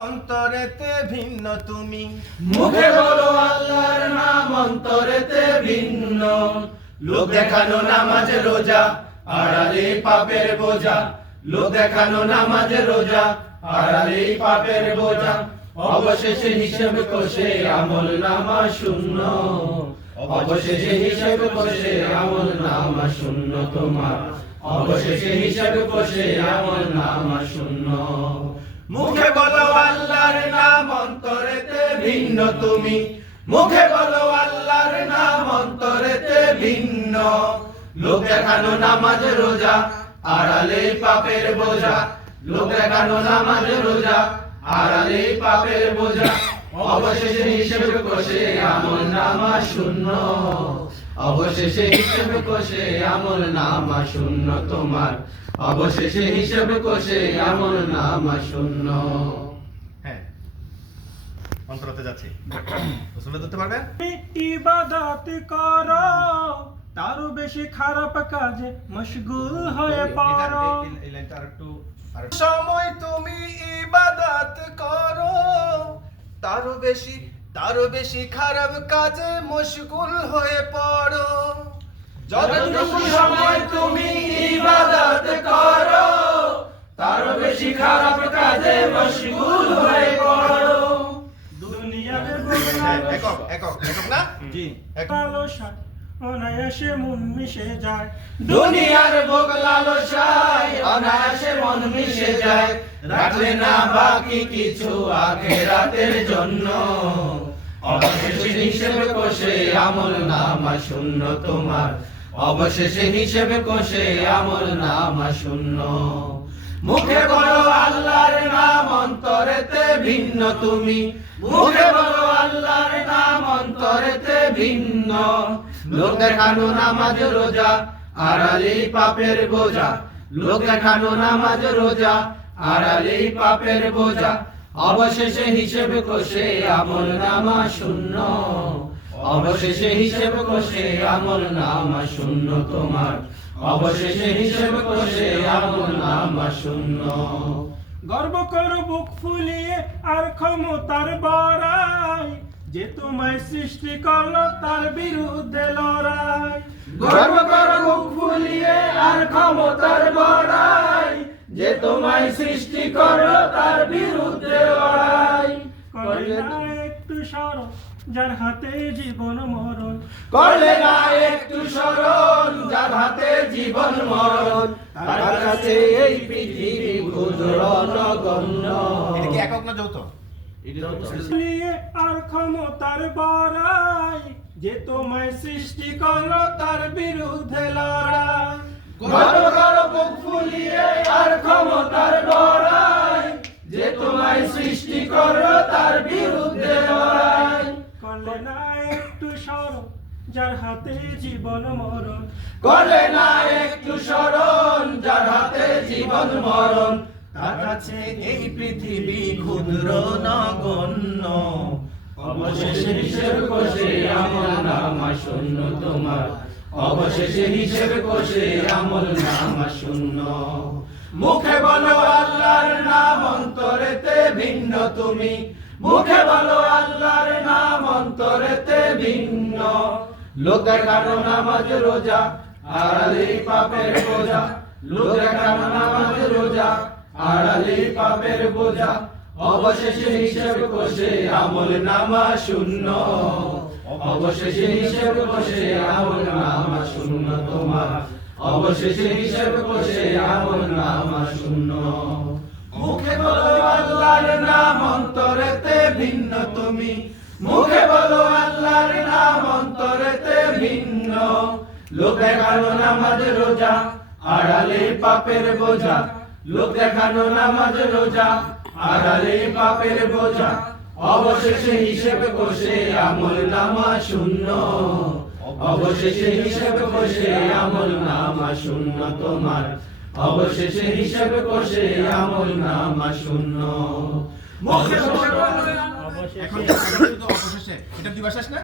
অন্তরেতে ভিন্ন তুমি, মুখে বলো আল্লাহর নাম, অন্তরেতে ভিন্ন। লোক দেখানো নামাজ রোজা, আড়ালে পাপের বোঝা। লোক দেখানো নামাজ রোজা, আড়ালে পাপের বোঝা। অবশেষে হিসাব কষে আমল নামা শূন্য। অবশেষে হিসাব কষে আমল নামা শূন্য তোমার। অবশেষে হিসাব কষে আমল নামা শূন্য। মুখে বলো আল্লাহর নাম, অন্তরেতে ভিন্ন তুমি। মুখে বলো আল্লাহর নাম, অন্তরেতে ভিন্ন। লোক দেখানো নামাজ রোজা, আড়ালে পাপের বোঝা। লোক দেখানো নামাজ রোজা, আড়ালে পাপের বোঝা। অবশেষে হিসেব কষে আমল নামা শূন্য। অবশেষে হিসেব কষে আমল নামা শূন্য তোমার। অবশেষে হিসেব কষে আমল নামা শূন্য। হ্যাঁ অন্তরতে যাচ্ছি। শুনে ধরতে পারবেন? ইবাদত করো, তারও বেশি খারাপ কাজে মশগুল হয়ে পড়ো। এই লাইনটা আরেকটু সময় তুমি ইবাদত করো, তারও বেশি খারাপ কাজে মশগুল হয়ে পড়ো। যতটুকু সময় তুমি ইবাদত করো, তারও বেশি খারাপ কাজে মশগুল হয়ে পড়ো। দুনিয়ার একক একক একক না জি একক। লালসা অনায়াসে মন মিশে যায়। দুনিয়ার ভোগ লালসায় অনায়াসে মন মিশে যায়। রাখলে না বাকি কিছু আখিরাতের জন্য। অবশেষে হিসেব কষে আমল নামা শূন্য তোমার। অবশেষে হিসেব কষে আমল নামা শূন্য। মুখে বলো আল্লাহর নাম, অন্তরেতে ভিন্ন তুমি। মুখে বলো আল্লাহর নাম, অন্তরেতে ভিন্ন। লোক দেখানো নামাজ রোজা, আড়ালে পাপের বোঝা। লোক দেখানো নামাজ রোজা, আড়ালে পাপের বোঝা। অবশেষে হিসেব কষে আমল নামা শূন্য। অবশেষে হিসেব কষে আমল নামা শূন্য তোমার। অবশেষে হিসেব কষে আমল নামা শূন্য। গর্ব করো বুক ফুলিয়ে আর ক্ষমতার বড়াই, যে তোমায় সৃষ্টি করলো তার বিরুদ্ধে লড়াই। গর্ব করো মুখ ফুলিয়ে আর ক্ষমতার বড়াই, যে তোমায় সৃষ্টি করো তার বিরুদ্ধে লড়াই। করলে না একটু সরো, যার হাতে জীবন মরণ। করলে না একটু স্মরণ, যার হাতে জীবন মরণ। তার কাছে এই পৃথিবী ক্ষুদ্র নগণ্য। এটা কি একক না যৌথ? ফুলিয়ে আর ক্ষমতার বড়াই, যে তোমায় সৃষ্টি করলো তার বিরুদ্ধে লড়াই। গর্ব করো বুক ফুলিয়ে আর ক্ষমতার বড়াই, যে তোমায় সৃষ্টি করো তার বিরুদ্ধে লড়াই। করলে না একটু সরো, যার হাতে জীবন মরণ। করলে না একটু স্মরণ, যার হাতে জীবন মরণ। তার কাছে এই পৃথিবী ক্ষুদ্র নগণ্য। অবশেষে হিসেব কষে আমল নামা শূন্য তোমার। অবশেষে হিসেব কষে আমল নামা শূন্য। মুখে বলো আল্লাহর নাম, অন্তরেতে ভিন্ন তুমি। মুখে বলো আল্লাহর নাম, অন্তরেতে ভিন্ন। লোক দেখানো নামাজ রোজা, আড়ালে পাপের বোঝা। লোক দেখানো নামাজ রোজা, আড়ালে পাপের বোঝা। অবশেষে হিসেব কষে আমল নামা শূন্য। অবশেষে হিসেব কষে আমল নামা শূন্য তোমার। অবশেষে হিসেব কষে আমল নামা শূন্য। মুখে বলো আল্লাহর নাম, অন্তরেতে ভিন্ন তুমি। মুখে বলো আল্লাহর নাম, অন্তরেতে ভিন্ন। লোক দেখানো নামাজ রোজা, আড়ালে পাপের বোঝা। লোক দেখানো নামাজ রোজা, আড়ালে পাপের বোঝা। অবশেষে হিসেব কষে আমল নামা শূন্য। অবশেষে হিসেব কষে আমল নামা শূন্য তোমার। অবশেষে হিসেব কষে আমল নামা শূন্য। মুখে বলো এখন অবশেষে এটা দুই ভাষা না?